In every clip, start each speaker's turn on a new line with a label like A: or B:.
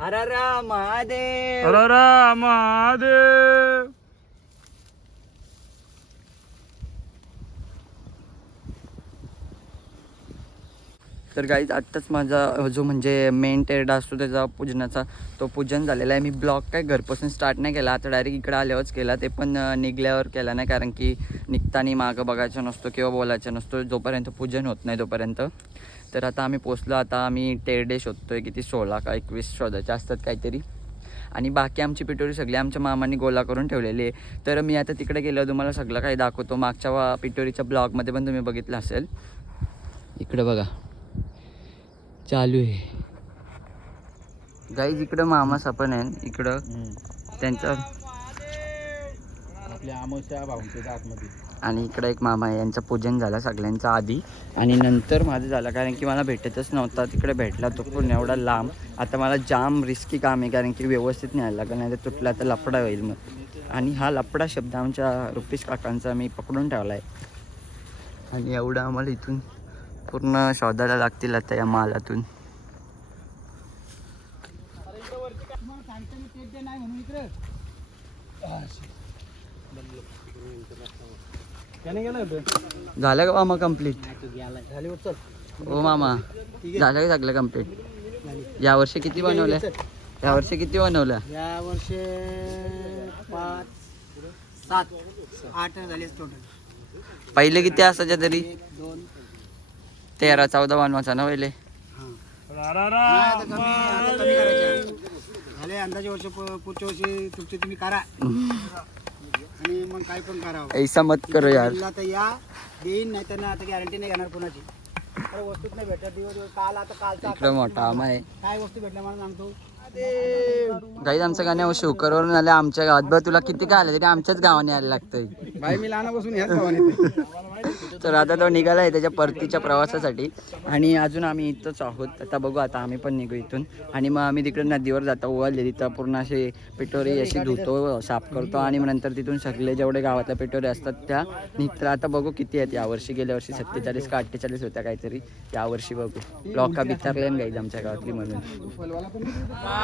A: हर महादेव.
B: महादेव.
A: तर गाईज आत्ताच माझा जो म्हणजे मेन टेरडा असतो त्याचा पूजनाचा तो पूजन झालेला आहे. मी ब्लॉग काय घरपासून स्टार्ट नाही केला. आता डायरेक्ट इकडे आल्यावरच केला. ते पण निघल्यावर केला नाही. कारण की निघताना मागं बघायचं नसतो किंवा बोलायचं नसतो. जोपर्यंत पूजन होत नाही तोपर्यंत. तर आता आम्ही पोचलो आता आम्ही टेरडे शोधतोय किती सोळा का एकवीस शोधायचे असतात काहीतरी. आणि बाकी आमची पिटोरी सगळी आमच्या मामांनी गोला करून ठेवलेली आहे. तर मी आता तिकडे गेलो तुम्हाला सगळं काही दाखवतो. मागच्या पिटोरीच्या ब्लॉगमध्ये पण तुम्ही बघितलं असेल. इकडे बघा. चालू आहे. गाईज इकडं मामासा पण आहे इकडं त्यांचा
B: आपल्या आमोशा भाऊंच्या आतमध्ये
A: आणि इकडं एक मामा आहे यांचं पूजन झालं सगळ्यांचं आधी. आणि नंतर माझं झालं कारण की मला भेटतच नव्हता तिकडे भेटला तो पण एवढा लांब. आता मला जाम रिस्की काम आहे कारण की व्यवस्थित न्यायला लागलं नाही तर तुटला तर लफडा होईल मग. आणि हा लफडा शब्द आमच्या रुपीस काकांचा मी पकडून ठेवला आहे आणि एवढं आम्हाला इथून पूर्ण शोधायला लागतील आता या मालातून.
B: नाही म्हणून
A: झालं का मामा
B: कंप्लीट
A: हो मामा. झालं का सगळं कंप्लीट यावर्षी किती बनवल्या यावर्षी किती बनवल्या
C: या वर्षी पाच सात आठ झाले टोटल
A: पहिले किती असायच्या तरी?
C: दोन.
A: तेरा चौदा बनवायचा ना पहिले?
C: हां. झाले अंदाजे वर्ष पुढच्या वर्षी तुमचे तुम्ही करा. आणि मग काय पण करावं.
A: ऐसा मत करो यार.
C: तर या देईन नाही तर आता गॅरंटी नाही घेणार कोणाची. अरे वस्तूच नाही भेटत दिवस दिवस काल आता कालचा
A: इकडं मोठा आमा आहे.
C: काय वस्तू भेटल्या मला सांगतो.
A: काही आमचं गाण्या शुकरवरून आलं. आमच्या गावात बघ तुला किती काय आलं तरी आमच्याच गावाने यायला लागतंय.
C: बाई मी लहानापासून ह्याच गावाने
A: तर आता तो निघाला आहे त्याच्या परतीच्या प्रवासासाठी. आणि अजून आम्ही इथंच आहोत. आता बघू आता आम्ही पण निघू इथून. आणि मग आम्ही तिकडे नदीवर जातो ओवाळले तिथं. पूर्ण असे पिटोरी अशी धुतो साफ करतो. आणि मग नंतर तिथून सगळे जेवढे गावातल्या पिटोरी असतात त्या निघतात. आता बघू किती आहेत. यावर्षी गेल्या वर्षी सत्तेचाळीस का अठ्ठेचाळीस होत्या काहीतरी. यावर्षी बघू. लोका बिचारले गाईज आमच्या गावातली म्हणून.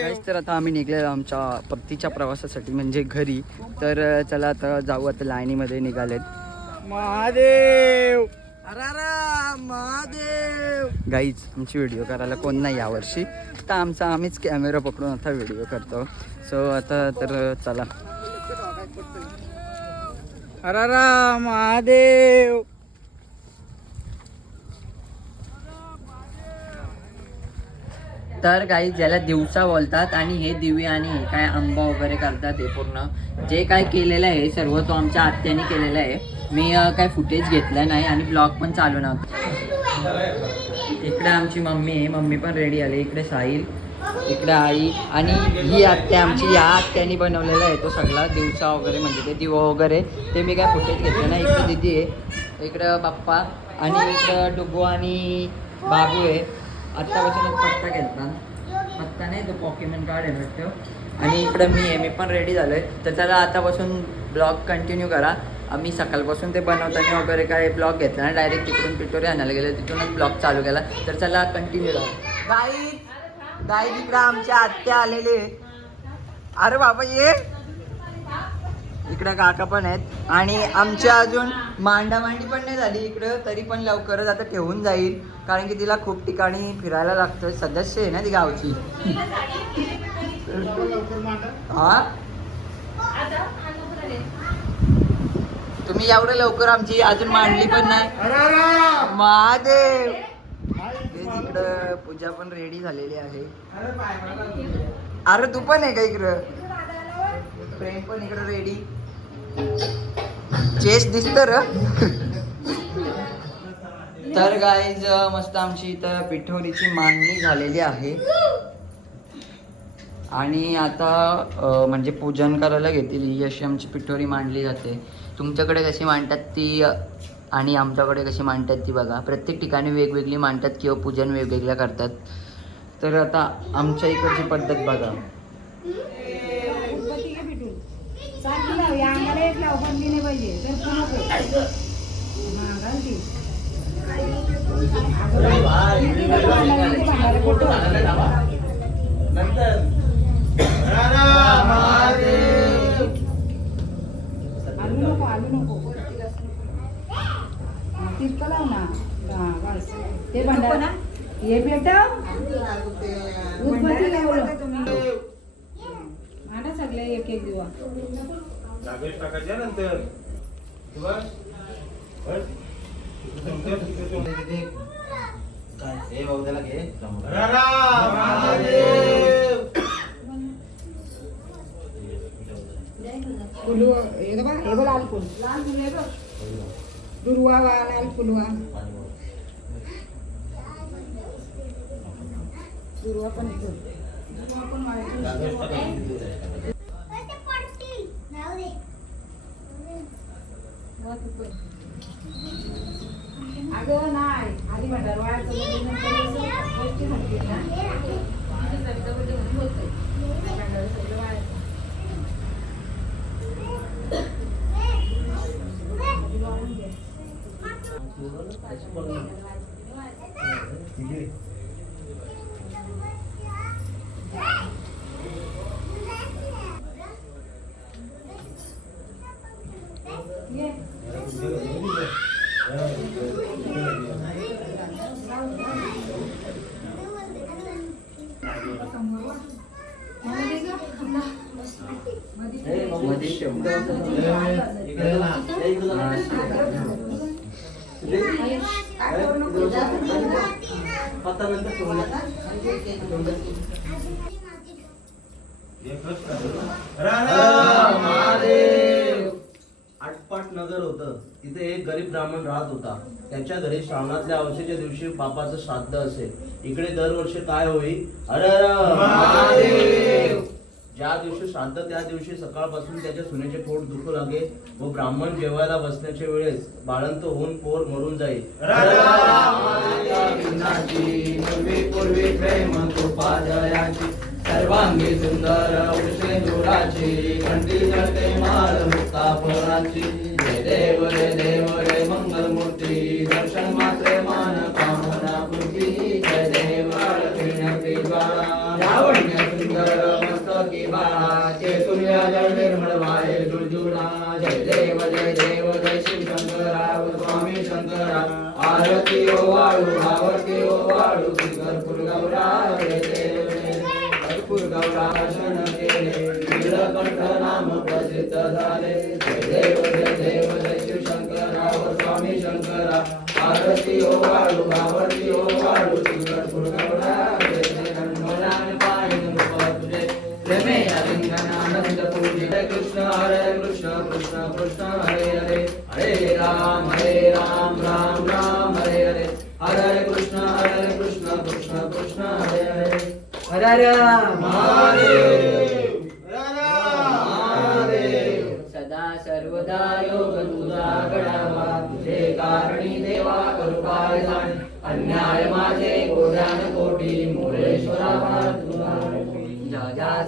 A: काहीच तर आता आम्ही निघलेलो आमच्या परतीच्या प्रवासासाठी म्हणजे घरी. तर चला आता जाऊ आता लाईनीमध्ये निघालेत.
C: महादेव
A: महादेव गाईच आमची व्हिडिओ करायला कोण नाही यावर्षी तर आमचा आम्हीच कॅमेरा पकडून आता व्हिडिओ करतो. सो आता तर चला.
C: हरारा महादेव
A: तर काही ज्याला दिवसा बोलतात आणि हे दिवे आणि हे काय आंबा वगैरे करतात हे पूर्ण. जे काय केलेलं आहे सर्व तो आमच्या आत्याने केलेलं आहे. मी काय फुटेज घेतलं नाही आणि ब्लॉग पण चालू नव्हतं. इकडे आमची मम्मी आहे. मम्मी पण रेडी आली. इकडे साहिल इकडे आई आणि ही आत्या आमची या आत्याने बनवलेला आहे तो सगळा दिवसा वगैरे म्हणजे ते दिवा वगैरे. ते मी काय फुटेज घेतलं नाही. इकडे दिदी आहे. इकडं बाप्पा आणि इकडं डुगू आणि बाबू आहे. आत्तापासूनच पत्ता घेतला. पत्ता नाही तो पॉकेमन कार्ड आहे वाटतं आणि इकडं मी आहे मी पण रेडी झालो आहे तर त्याला आतापासून ब्लॉग कंटिन्यू करा. आम्ही सकाळपासून ते बनवताना वगैरे काय ब्लॉग घेतला ना डायरेक्ट तिकडून पिटोरी आणायला गेलो. तिथूनच ब्लॉग चालू केला. तर चला कंटिन्यू राहा गाई गाई इकडं आमच्या आत्या आलेले. अरे बाबा ये. इकडं काका पण आहेत. आणि आमच्या अजून मांडामांडी पण नाही झाली इकडं तरी पण लवकरच आता ठेवून जाईल. कारण की तिला खूप ठिकाणी फिरायला लागतं सदस्य आहे ना ती गावची. हा? तुम्ही एवढं लवकर आमची अजून मांडली पण नाही. महादेव! इकडं पूजा पण रेडी झालेली आहे. अरे तू पण आहे का इकडं? प्रेम पण इकडं रेडी चेस दिसत र. तर गाईज मस्त आमची इथं पिठोरीची मांडणी झालेली आहे. आणि आता म्हणजे पूजन करायला घेतील. ही अशी आमची पिठोरी मांडली जाते. तुमच्याकडे कशी मांडतात ती आणि आमच्याकडे कशी मांडतात ती बघा. प्रत्येक ठिकाणी वेगवेगळी मांडतात किंवा पूजन वेगवेगळ्या करतात. तर आता आमच्या इकडची पद्धत बघा
D: सारखी लाव या अंगाला एक लाव बंदी नाही पाहिजे तर पुन्हा कर. हा, घाल ती. किती नको भांडायला, किती भांडायला कुठं? आलू नको आलू नको. तिरकं लाव ना. हा. ते भांडार हे बेटा. उदबत्ती लावलं. मांडा सगळे एक एक दिवा
B: जागेश टाकायच्या नंतर बस
C: हे भाऊ त्याला घे
D: फुलू हे बघ हे बघ लाल फुल लाल फुल हे बघ दुर्वा वा लाल फुलवा दुर्वा पण येतो दुर्वा पण वाढतो अगं नाही आधी भंडार वाढतो गोष्टी सांगतील ना. सगळं वाढतं. ये.
A: मध्ये ठेव.
E: आटपाट नगर होतं. तिथे एक गरीब ब्राह्मण राहत होता. त्याच्या घरी श्रावणातल्या अवशेच्या दिवशी बापाचं श्राद्ध असेल. इकडे दरवर्षी काय होईल अरे ज्या दिवशी श्राद्ध त्या दिवशी सकाळपासून त्याच्या सुनेचे पोट दुखू लागे. व ब्राह्मण जेवायला बसण्याच्या वेळेस बाळंत होऊन पोर मरून जाईल.
A: सर्वांगी सुंदर उषे दुराची घंटी जळते माळ मुक्ता जय देव रे देव रे मंगल मूर्ती दर्शन मात्रे मान कामना पूर्ती जय देव लक्ष्मी ज्वाळा लावण्य सुंदर मस्तकी बाळा चेतून जय निर्मळ वाय जुळजुळा जय देव जय देव जय शिव शंकरा स्वामी शंकरा आरती ओ वाळू भावती ओ वाळू कर्पूर गौरा जय देव भरपूर गौरा दर्शन केले। नीलकंठ नाम प्रसिद्ध झाले। जय देव जय देव। आरती ओ वाळू आरती ओ वाळू कर्पूर गौरा जय देव मनाने पाणी रूप तुझे प्रेमे आलिंगनानंद पूजे हरे कृष्ण हरे कृष्ण कृष्ण कृष्ण हरे हरे हरे राम हरे राम राम राम हरे हरे हरे जाण अन्याय माझे कोड्यान कोटी मुरेश्वरा ज्या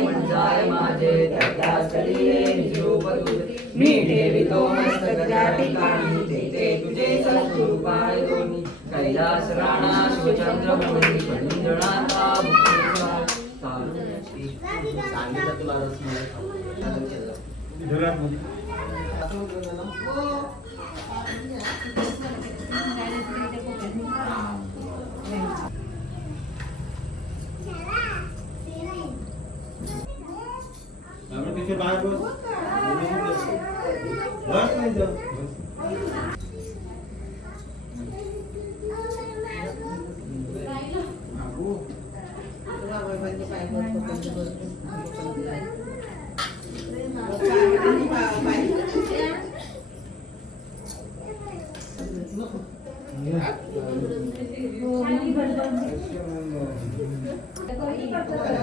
A: म्हणजाय माझे त्या त्या तुझे मी ठेवितो मस्तक त्या ठिकाणी तेथे तुझे सद्गुरु पाय दोन्ही कैलास राणा शिवचंद्र
E: सांगितलं तुला रसमलाई.
B: बाहेर बस बस नाही तर.
E: बाबा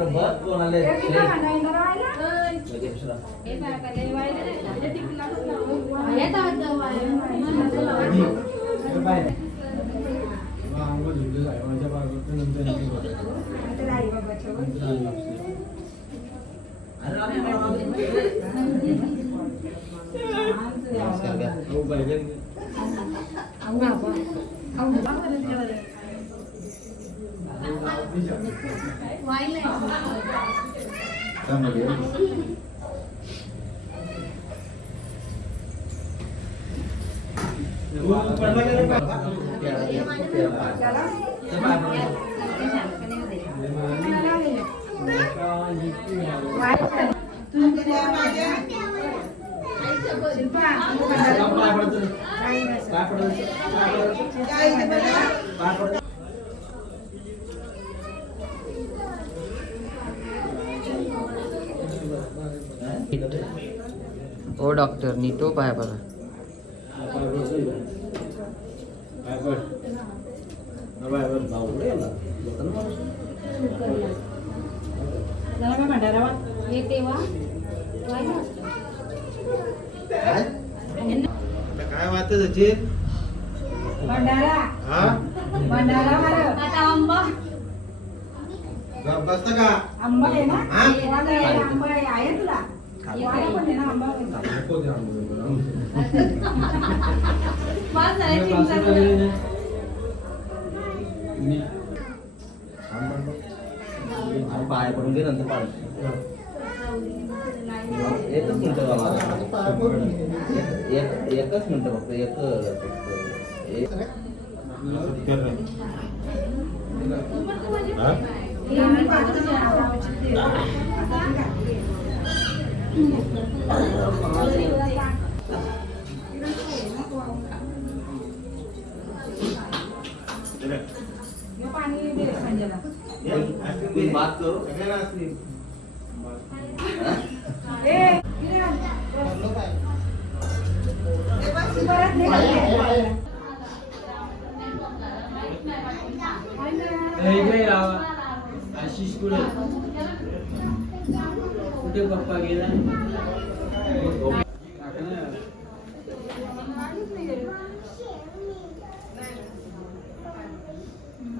E: इकडं बघ कोण आले लगेच राहा. अरे राम, राम, राम. नमस्कार घ्या. काय पडायचं? काय पडायचं? काय पडायचं? काय पडायचं?
A: ओ डॉक्टर नीटो पाय बघा.
B: काय वाटत सचिन हा? बसता का
D: आंबा आहे ना?
B: हा?
D: आंबा आहे तुला?
E: पाय पडून घे नंतर पाड एकच मिनिटं बाबा एक एकच मिनिटं फक्त एक एक. बात करो
D: ए, किरण, परत नाही घातली.
F: आशिष कुठे कुठे पप्पा गेला?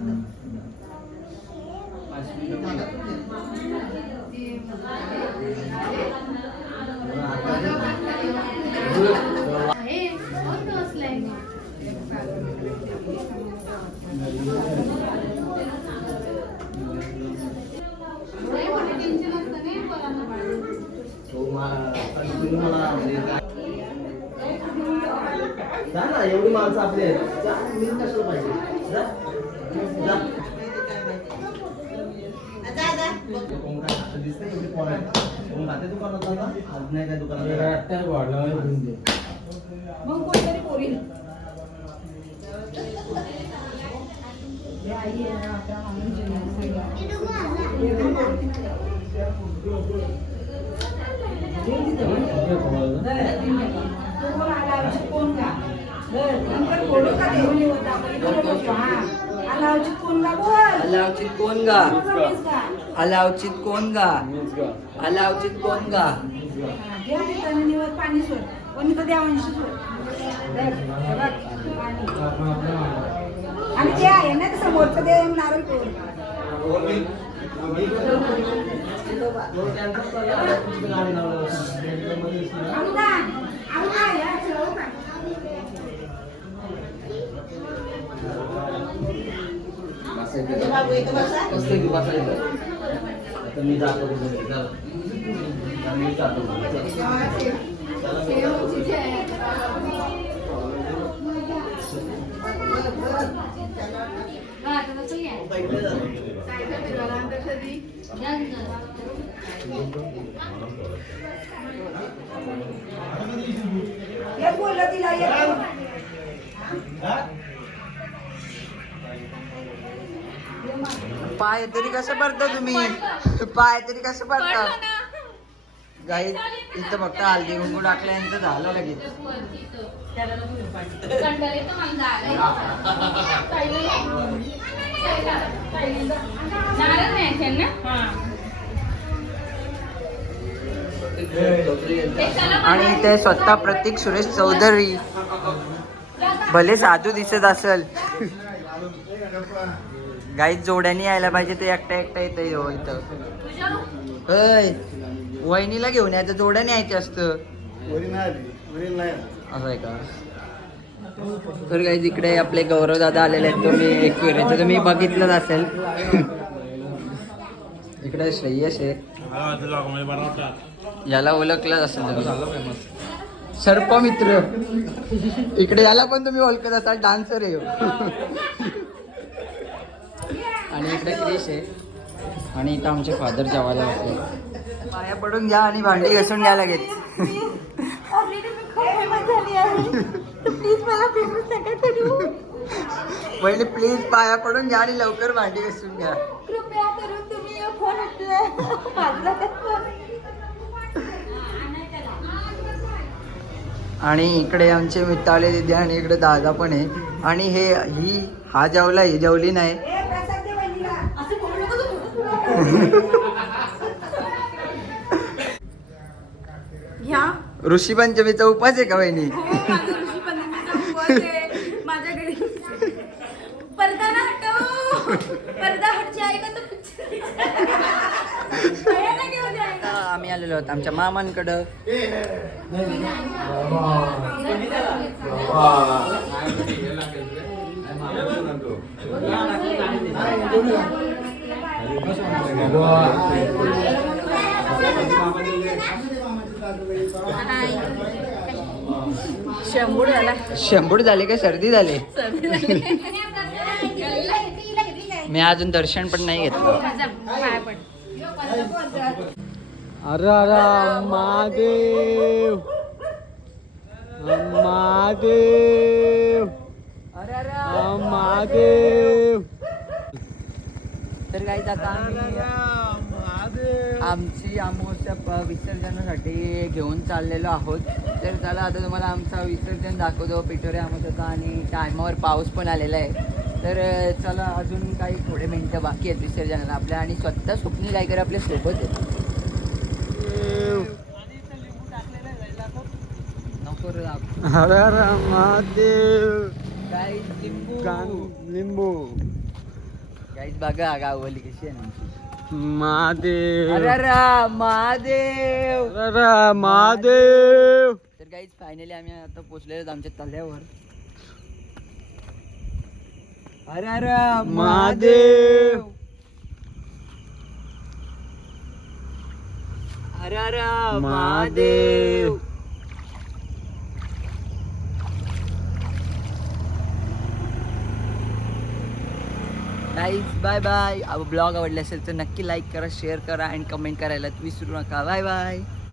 E: नाही. जा ना एवढी माणसं आपली आहेत. जा, मी कशाला पाहिजे? जा. दिसतंय एवढी. कोण खाते दुकानात आता? आज नाही काय दुकानात
D: मग कोणतरी पोरी हे आला कोण का नंतर बोलू का ते? इकडे बसतो. आला औषध कोण का बोल
A: अलावचित कोण गा
D: तू कमीच का?
A: अलावचित कोण गा अलावचित कोण गा
D: ठेव तिथं निवड पाणी सोड कोणी तर द्यावंशी सोड. आणि ते आहे ना समोरचं ते नारळ फोड. आमका, आमका, या, की
E: बसायचं आता मी जातो मी जातो
D: बोललं तिला
A: पाय तरी कसं पडता तुम्ही? पाय तरी कसं पडता? काही इथं फक्त हल्दी कुंकू टाकल्यानंतर झालं लगेच. आणि ते स्वतः प्रतीक सुरेश चौधरी. भले साधू दिसत असल. गाई जोड्याने यायला पाहिजे ते एकटा एकटा येतं ह्यो इथं. होय. वहिनीला घेऊन यायचं जोड्याने यायचं असतं. असं आहे का? तर काही इकडे आपले गौरव दादा आलेले आहेत. तुम्ही एक तर तुम्ही बघितलंच असेल. इकडे श्रेयस आहे. याला ओळखलंच असेल सर्प मित्र इकडे याला पण तुम्ही ओळखत असाल. डान्सर आहे हो. आणि इकडे क्रिश आहे. आणि इथं आमचे फादर जेवायला बसले. पाया पडून घ्या आणि भांडी घासून घ्या लगेच.
G: ऑलरेडी मी खूप फेमस झाली आहे. तर प्लीज मला फेमस नका करू.
A: पहिले प्लीज पाया पडून घ्या आणि लवकर भांडी घासून घ्या. आणि इकडे आमचे मिताळे दिदी आणि इकडे दादा पण आहे. आणि हे ही हा जेवला ही जेवली नाही
G: ए प्रसाद दे वहिनीला असं बोलू नको तू घ्या
A: ऋषी पंचमीचा उपास आहे का वहिनी?
G: हो माझं ऋषी पंचमीचा उपवास आहे. माझ्या घरी पडदा ना हटव. पडदा हट जाएगा तो? पिक्चर ना घेऊन जाएगा
A: आम्ही आलेलो आहोत आमच्या मामांकडं.
G: शंभूड झाला.
A: शंभूड झाले का? सर्दी झाले. मी अजून दर्शन पण नाही घेतलं. अरे अरे महादेव महादेव महादेव तर काही आता आम्ही आमची अमावस्या प- विसर्जनासाठी घेऊन चाललेलो आहोत. तर चला आता तुम्हाला आमचा विसर्जन दाखवतो. पिठोरे अमावस्याचा आणि टायमावर पाऊस पण आलेला आहे. तर चला अजून काही थोडे मिनटं बाकी आहेत विसर्जनाला आपल्या. आणि स्वतः स्वप्नील गायकर आपल्यासोबत आहेत.
F: हर हर महादेव.
A: काय लिंबू.
F: लिंबू.
A: गाईज बघा गावली कशी आहे ना आमची.
F: महादेव
A: अरे अरे, महादेव
F: हर महादेव
A: तर गाईज फायनली आम्ही आता पोचलेलो आहोत आमच्या तल्यावर अरे अरे
F: महादेव.
A: अरे अरे. Mahadev guys bye bye blog आवडले असेल तर नक्की लाईक करा शेअर करा अँड कमेंट करायला विसरू नका. Bye bye